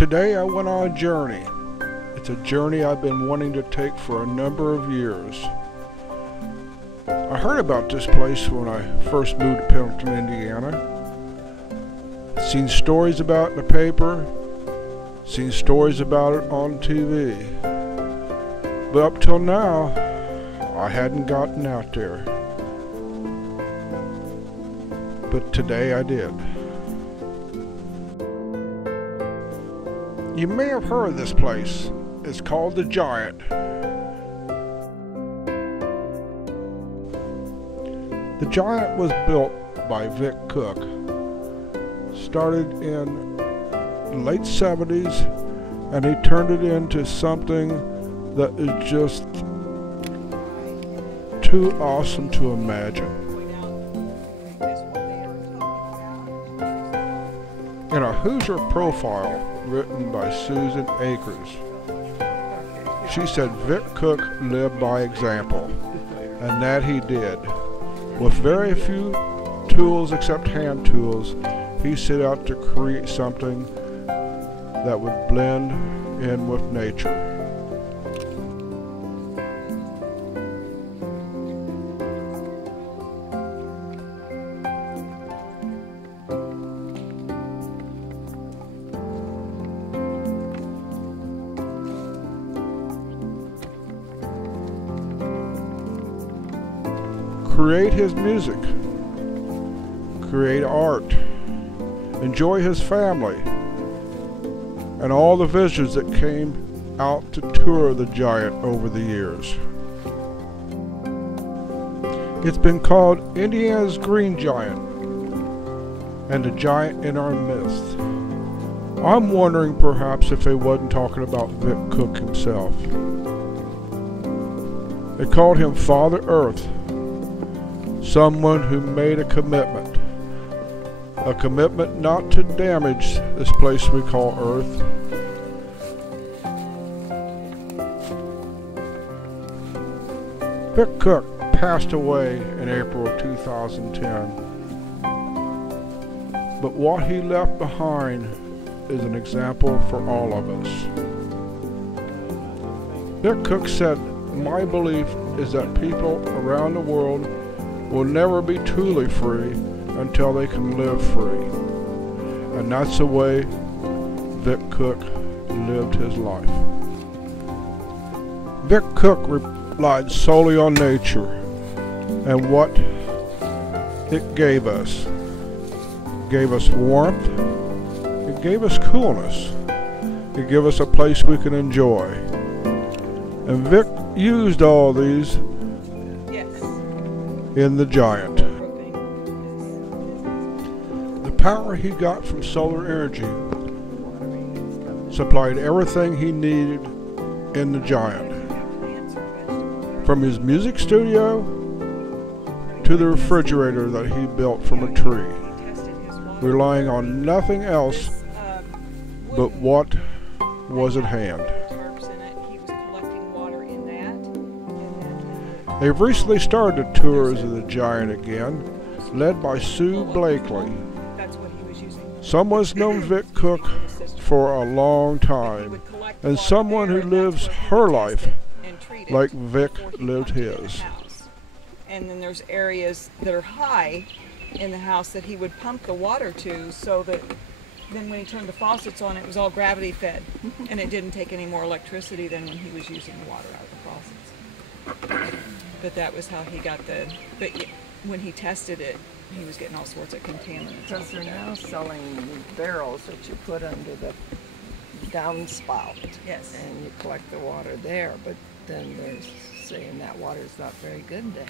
Today I went on a journey. It's a journey I've been wanting to take for a number of years. I heard about this place when I first moved to Pendleton, Indiana. Seen stories about it in the paper, seen stories about it on TV. But up till now, I hadn't gotten out there. But today I did. You may have heard of this place. It's called the Giant. The Giant was built by Vic Cook. Started in the late 70s, and he turned it into something that is just too awesome to imagine. In a Hoosier profile written by Susan Akers, she said Vic Cook lived by example, and that he did. With very few tools except hand tools, he set out to create something that would blend in with nature. Create his music, create art, enjoy his family, and all the visitors that came out to tour the Giant over the years. It's been called Indiana's Green Giant and the Giant in our midst. I'm wondering perhaps if they wasn't talking about Vic Cook himself. They called him Father Earth. Someone who made a commitment not to damage this place we call Earth. Vic Cook passed away in April of 2010, but what he left behind is an example for all of us. Vic Cook said, "My belief is that people around the world will never be truly free until they can live free." And that's the way Vic Cook lived his life. Vic Cook relied solely on nature and what it gave us. It gave us warmth, it gave us coolness, it gave us a place we can enjoy. And Vic used all these in the Giant. The power he got from solar energy supplied everything he needed in the Giant. From his music studio to the refrigerator that he built from a tree, relying on nothing else but what was at hand. They've recently started tours of the Giant again, led by Sue Blakely. Someone's known Vic Cook for a long time, and someone who lives her life like Vic lived his. And then there's areas that are high in the house that he would pump the water to, so that then when he turned the faucets on, it was all gravity fed, and it didn't take any more electricity than when he was using the water out of the faucets. But that was how he got but when he tested it, he was getting all sorts of contaminants. Because they're now selling barrels that you put under the downspout. Yes. And you collect the water there, but then they're saying that water is not very good then,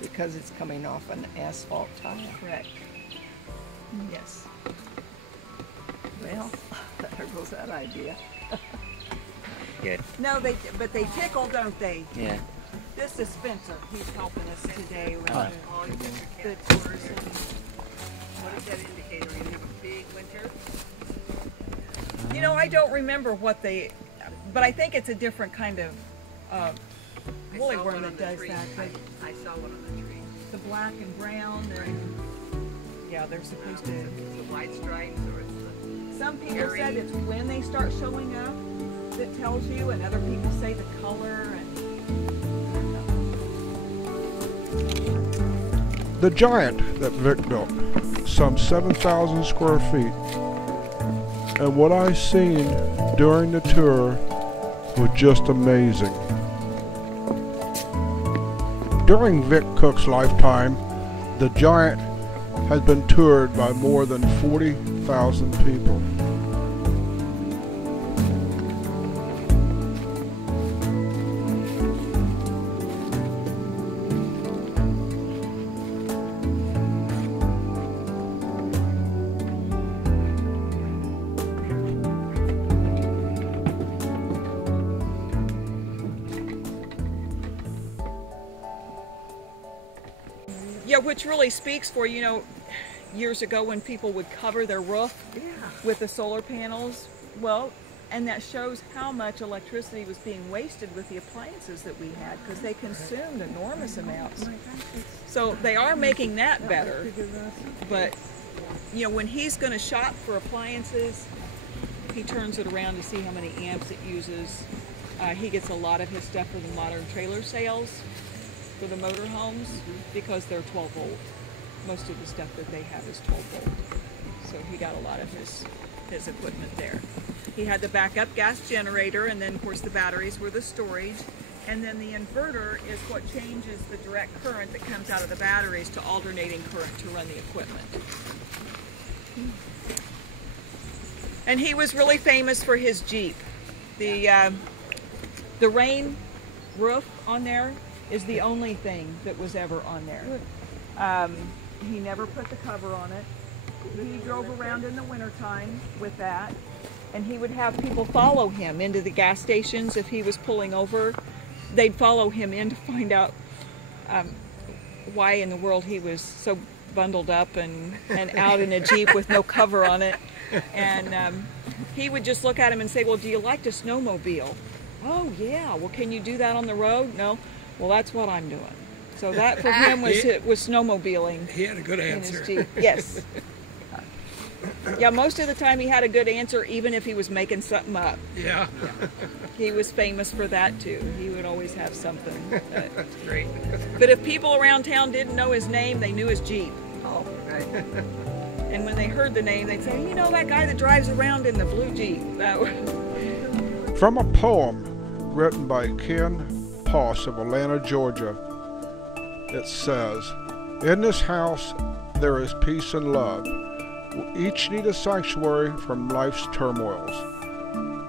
because it's coming off an asphalt tile. Correct. Yes. Well, there goes that idea. Good. No, but they tickle, don't they? Yeah. This is Spencer. He's helping us today with the tours. What does that indicate? Are we going to have a big winter? You know, I don't remember what but I think it's a different kind of woolly worm that does that. I saw one on the tree. The black and brown, and yeah, they're supposed to. The white stripes, or it's the some people said it's when they start showing up that tells you, and other people say the color. And The Giant that Vic built, some 7,000 square feet. And what I seen during the tour was just amazing. During Vic Cook's lifetime, the Giant has been toured by more than 40,000 people. yeah, which really speaks for, you know, years ago when people would cover their roof with the solar panels. Well, and that shows how much electricity was being wasted with the appliances that we had, because they consumed enormous amounts. So they are making that better. But, you know, when he's going to shop for appliances, he turns it around to see how many amps it uses. He gets a lot of his stuff for the modern trailer sales for the motorhomes, because they're 12 volt. Most of the stuff that they have is 12 volt. So he got a lot of his equipment there. He had the backup gas generator, and then of course the batteries were the storage. And then the inverter is what changes the direct current that comes out of the batteries to alternating current to run the equipment. And he was really famous for his Jeep. The rain roof on there is the only thing that was ever on there. He never put the cover on it. He drove around in the wintertime with that, and he would have people follow him into the gas stations if he was pulling over. They'd follow him in to find out why in the world he was so bundled up and out in a Jeep with no cover on it. And he would just look at him and say, well, do you like to snowmobile? Oh, yeah. Well, can you do that on the road? No. Well, that's what I'm doing. So that for him was snowmobiling. He had a good in his answer. Jeep. Yes. Yeah, most of the time he had a good answer, even if he was making something up. Yeah. He was famous for that too. He would always have something. That's great. But if people around town didn't know his name, they knew his Jeep. Oh, right. And when they heard the name, they'd say, you know, that guy that drives around in the blue Jeep. From a poem written by Ken Poss of Atlanta, Georgia, it says, "In this house there is peace and love. We each need a sanctuary from life's turmoils.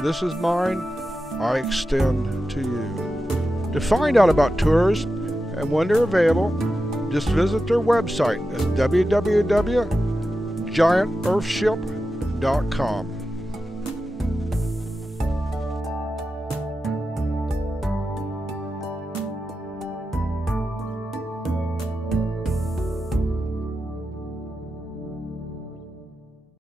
This is mine, I extend to you." To find out about tours and when they're available, just visit their website at www.giantearthship.com.